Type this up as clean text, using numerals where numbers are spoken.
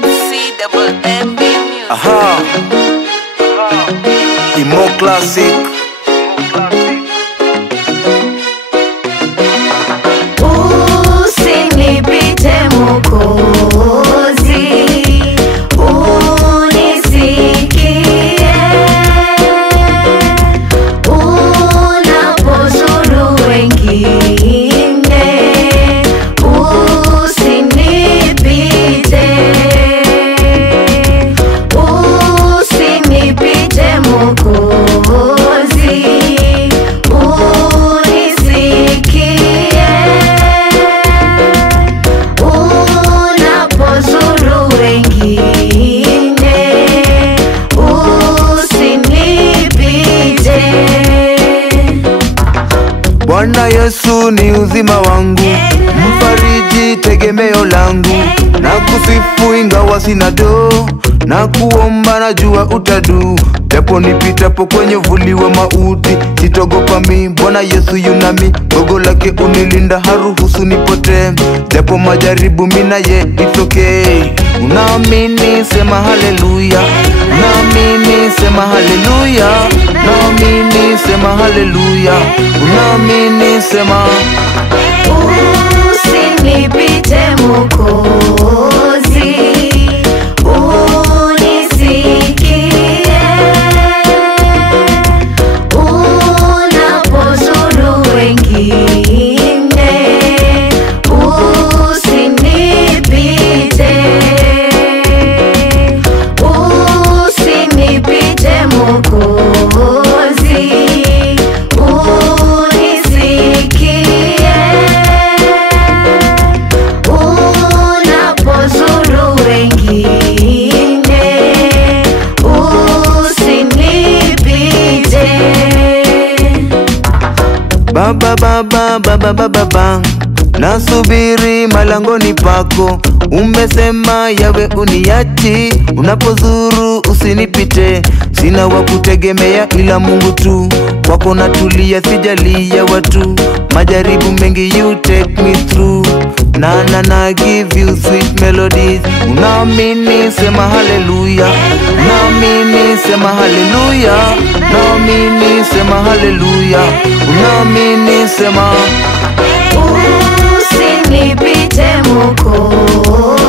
CMB Music. Aha. Imo Classic. Usinipite Mwokozi, unisikie unapozuru wengine, usinipite, usinipite Mwokozi, unisikie unapozuru wengine, usinipite. Bwana Yesu ni uzima wangu, mfariji tegemeo langu, na kusifu ingawa sina do, na kuomba najua utadu. Japo nipitapo kwenye vuli wa mauti, sitogopa mi, Bwana Yesu yunami. Gogo lake unilinda, haruhusu nipotee. Japo majaribu mina ye, it's okay. Unaamini sema haleluya, unaamini sema haleluya, unaamini sema haleluya, unaamini sema. Usinipite Mwokozi, unisikie unapozuru wengine, usinipite, usinipite Mwokozi, unisikie unapozuru wengine, usinipite. Baba baba baba baba, nasubiri malangoni pako. Umesema yawe uniachi, unapozuru usinipite. Sina wa kutegemea ila Mungu tu, kwako natulia, sijalia watu. Majaribu mengi you take me through, na give you sweet melodies. Unaamini sema haleluya, unaamini sema haleluya, unaamini sema haleluya, unaamini sema. Usinipite Mwokozi,